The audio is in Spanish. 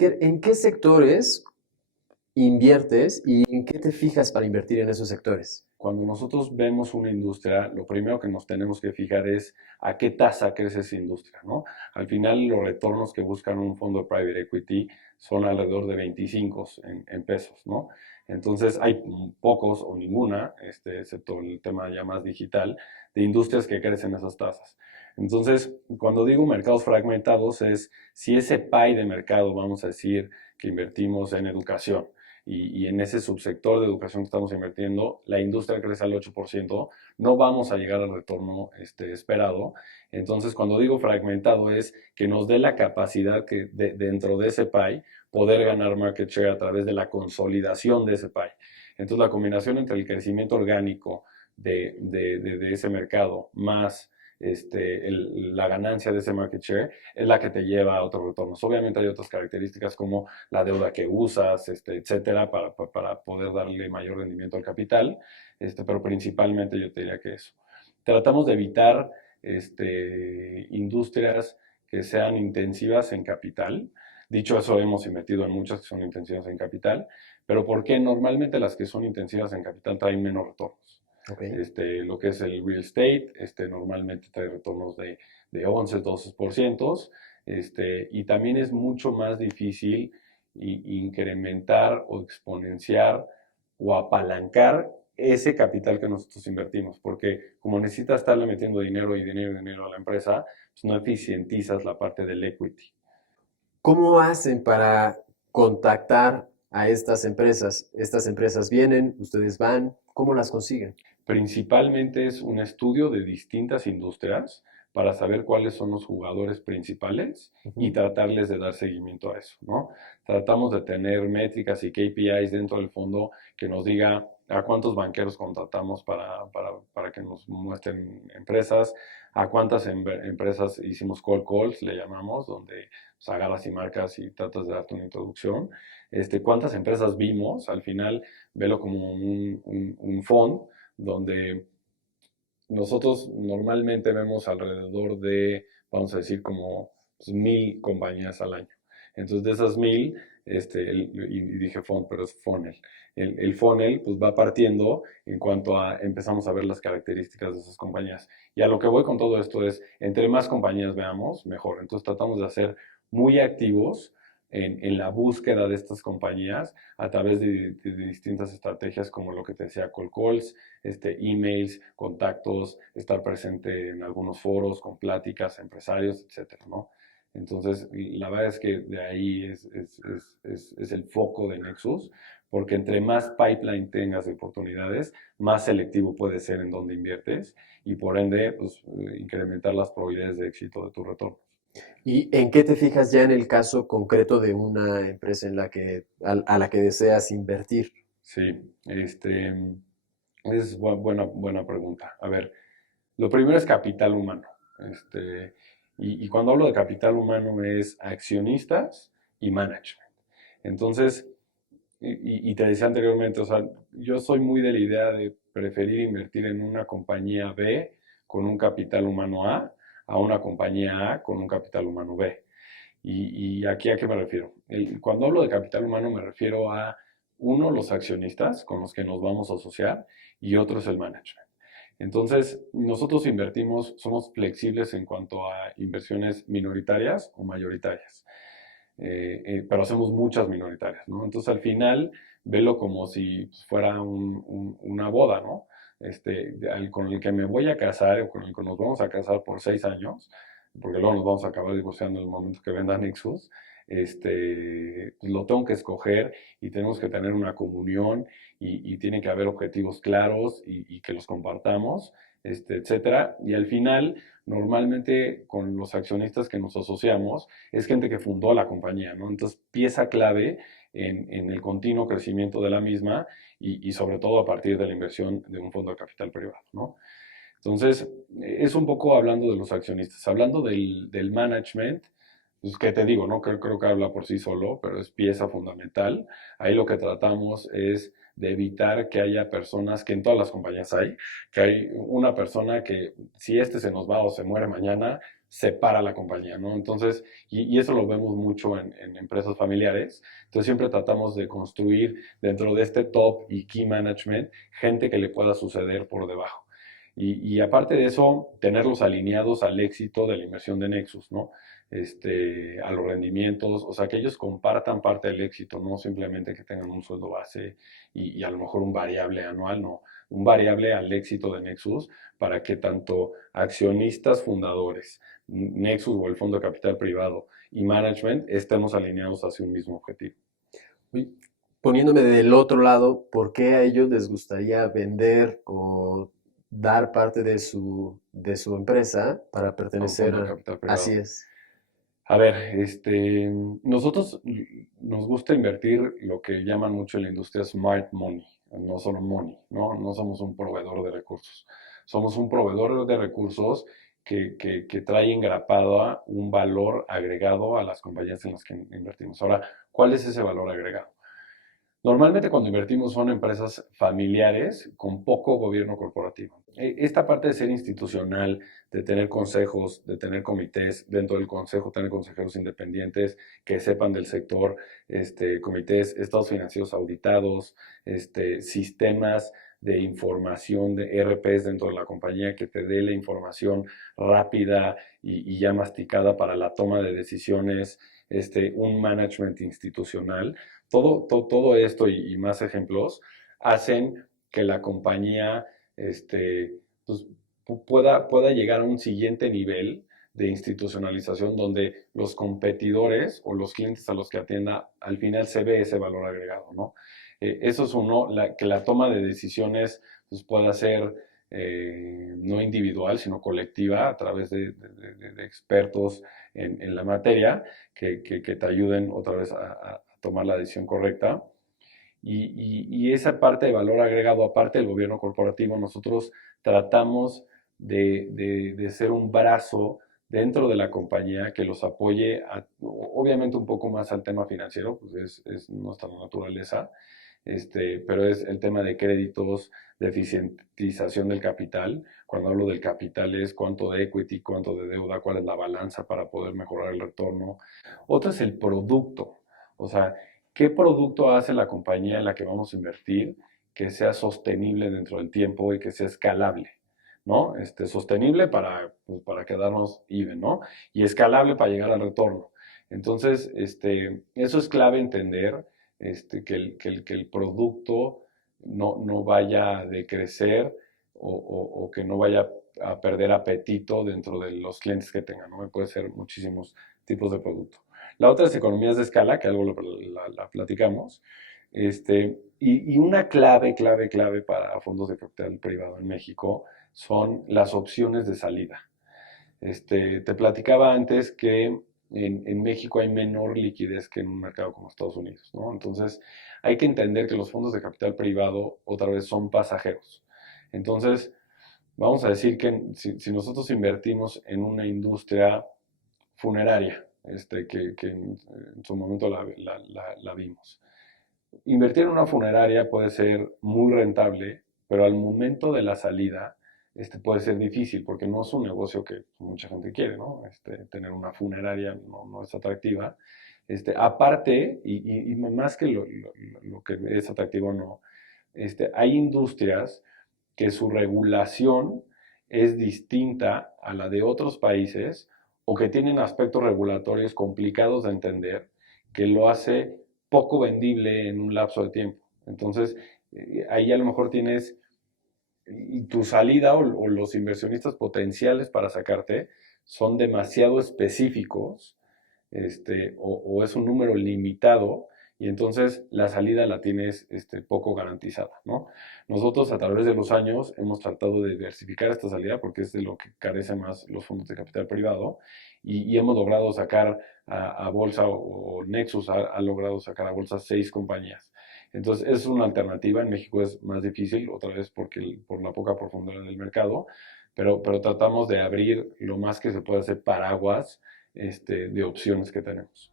en qué sectores inviertes y en qué te fijas para invertir en esos sectores? Cuando nosotros vemos una industria, lo primero que nos tenemos que fijar es a qué tasa crece esa industria, ¿no? Al final, los retornos que buscan un fondo de private equity son alrededor de 25 en pesos, ¿no? Entonces, hay pocos o ninguna, excepto el tema ya más digital, de industrias que crecen esas tasas. Entonces, cuando digo mercados fragmentados, es si ese pie de mercado, vamos a decir, que invertimos en educación, y en ese subsector de educación que estamos invirtiendo, la industria crece al 8%, no vamos a llegar al retorno esperado. Entonces, cuando digo fragmentado es que nos dé la capacidad que dentro de ese pie poder ganar market share a través de la consolidación de ese pie. Entonces, la combinación entre el crecimiento orgánico de ese mercado más la ganancia de ese market share es la que te lleva a otros retornos. Obviamente hay otras características como la deuda que usas, etcétera, para poder darle mayor rendimiento al capital, pero principalmente yo te diría que eso. Tratamos de evitar industrias que sean intensivas en capital. Dicho eso, hemos invertido en muchas que son intensivas en capital, pero ¿por qué normalmente las que son intensivas en capital traen menos retornos? Ok. Lo que es el real estate, normalmente trae retornos de 11, 12%, y también es mucho más difícil incrementar o exponenciar o apalancar ese capital que nosotros invertimos, porque como necesitas estarle metiendo dinero y dinero y dinero a la empresa, pues no eficientizas la parte del equity. ¿Cómo hacen para contactar a estas empresas? Estas empresas vienen, ustedes van, ¿cómo las consiguen? Principalmente es un estudio de distintas industrias para saber cuáles son los jugadores principales y Ujú. tratarles de dar seguimiento a eso, ¿no? Tratamos de tener métricas y KPIs dentro del fondo que nos diga a cuántos banqueros contratamos para que nos muestren empresas, a cuántas empresas hicimos call calls, le llamamos, donde pues, agarras y marcas y tratas de darte una introducción, cuántas empresas vimos, al final velo como un fund donde nosotros normalmente vemos alrededor de, vamos a decir, como pues, 1,000 compañías al año. Entonces, de esas 1,000, y dije fund, pero es funnel. El funnel pues, va partiendo en cuanto a empezamos a ver las características de esas compañías. Y a lo que voy con todo esto es, entre más compañías veamos, mejor. Entonces, tratamos de hacer muy activos en la búsqueda de estas compañías a través de distintas estrategias como lo que te decía, call calls, emails, contactos, estar presente en algunos foros con pláticas, empresarios, etcétera, ¿no? Entonces, la verdad es que de ahí es el foco de Nexus, porque entre más pipeline tengas de oportunidades, más selectivo puedes ser en donde inviertes y por ende, pues, incrementar las probabilidades de éxito de tu retorno. ¿Y en qué te fijas ya en el caso concreto de una empresa en la que, a la que deseas invertir? Sí, es buena pregunta. A ver, lo primero es capital humano. Este, y cuando hablo de capital humano es accionistas y management. Entonces, y te decía anteriormente, o sea, yo soy muy de la idea de preferir invertir en una compañía B con un capital humano a una compañía A con un capital humano B. Y aquí a qué me refiero. Cuando hablo de capital humano me refiero a uno, los accionistas con los que nos vamos a asociar y otro es el management. Entonces, nosotros invertimos, somos flexibles en cuanto a inversiones minoritarias o mayoritarias, pero hacemos muchas minoritarias, ¿no? Entonces, al final, velo como si fuera una boda, ¿no? Con el que me voy a casar o con el que nos vamos a casar por 6 años, porque luego nos vamos a acabar divorciando en el momento que venda Nexus, pues lo tengo que escoger y tenemos que tener una comunión y tiene que haber objetivos claros y que los compartamos, etcétera. Y al final, normalmente con los accionistas que nos asociamos, es gente que fundó la compañía, ¿no? Entonces, pieza clave en el continuo crecimiento de la misma y sobre todo a partir de la inversión de un fondo de capital privado, ¿no? Entonces, es un poco hablando de los accionistas. Hablando del management, pues, ¿qué te digo? No creo que habla por sí solo, pero es pieza fundamental. Ahí lo que tratamos es de evitar que haya personas, que en todas las compañías hay, que hay una persona que si este se nos va o se muere mañana, separa la compañía, ¿no? Entonces, y eso lo vemos mucho en empresas familiares. Entonces siempre tratamos de construir dentro de este top y key management gente que le pueda suceder por debajo. Y aparte de eso, tenerlos alineados al éxito de la inversión de Nexus, ¿no? A los rendimientos, o sea, que ellos compartan parte del éxito, no simplemente que tengan un sueldo base y a lo mejor un variable anual, no, un variable al éxito de Nexus para que tanto accionistas fundadores, Nexus o el fondo de capital privado y management estemos alineados hacia un mismo objetivo. Uy, poniéndome del otro lado, ¿por qué a ellos les gustaría vender o dar parte de su empresa para A un pertenecer fondo de a... capital Así privado. es. A ver, nosotros nos gusta invertir lo que llaman mucho en la industria smart money, no solo money, ¿no? No somos un proveedor de recursos. Somos un proveedor de recursos que trae engrapada un valor agregado a las compañías en las que invertimos. Ahora, ¿cuál es ese valor agregado? Normalmente cuando invertimos son empresas familiares con poco gobierno corporativo. Esta parte de ser institucional, de tener consejos, de tener comités, dentro del consejo tener consejeros independientes que sepan del sector, comités, estados financieros auditados, sistemas de información de ERPs dentro de la compañía que te dé la información rápida y ya masticada para la toma de decisiones, un management institucional. Todo esto y más ejemplos hacen que la compañía pues, pueda llegar a un siguiente nivel de institucionalización donde los competidores o los clientes a los que atienda al final se ve ese valor agregado, ¿no? Eso es uno, que la toma de decisiones pues, pueda ser no individual, sino colectiva a través de expertos en la materia que te ayuden otra vez a tomar la decisión correcta. Y esa parte de valor agregado, aparte del gobierno corporativo, nosotros tratamos de ser un brazo dentro de la compañía que los apoye, obviamente un poco más al tema financiero, pues es nuestra naturaleza, pero es el tema de créditos, de eficientización del capital. Cuando hablo del capital es cuánto de equity, cuánto de deuda, cuál es la balanza para poder mejorar el retorno. Otro es el producto, o sea, ¿qué producto hace la compañía en la que vamos a invertir que sea sostenible dentro del tiempo y que sea escalable? ¿No? Sostenible pues, para quedarnos even, ¿no? Y escalable para llegar al retorno. Entonces, eso es clave entender que el producto no vaya a decrecer o que no vaya a perder apetito dentro de los clientes que tengan, ¿no? Puede ser muchísimos tipos de producto. La otra es economías de escala, que algo la platicamos. Y una clave para fondos de capital privado en México son las opciones de salida. Te platicaba antes que en México hay menor liquidez que en un mercado como Estados Unidos, ¿no? Entonces, hay que entender que los fondos de capital privado otra vez son pasajeros. Entonces, vamos a decir que si nosotros invertimos en una industria funeraria, que en su momento la vimos. Invertir en una funeraria puede ser muy rentable, pero al momento de la salida puede ser difícil porque no es un negocio que mucha gente quiere, ¿no? Tener una funeraria no es atractiva. Aparte, y más que lo que es atractivo, no, hay industrias que su regulación es distinta a la de otros países o que tienen aspectos regulatorios complicados de entender que lo hace poco vendible en un lapso de tiempo. Entonces, ahí a lo mejor tienes y tu salida o los inversionistas potenciales para sacarte son demasiado específicos, o es un número limitado y entonces la salida la tienes poco garantizada, ¿no? Nosotros a través de los años hemos tratado de diversificar esta salida porque es de lo que carecen más los fondos de capital privado y hemos logrado sacar a bolsa o Nexus ha logrado sacar a bolsa 6 compañías. Entonces es una alternativa, en México es más difícil, otra vez por la poca profundidad del mercado, pero tratamos de abrir lo más que se puede hacer paraguas de opciones que tenemos.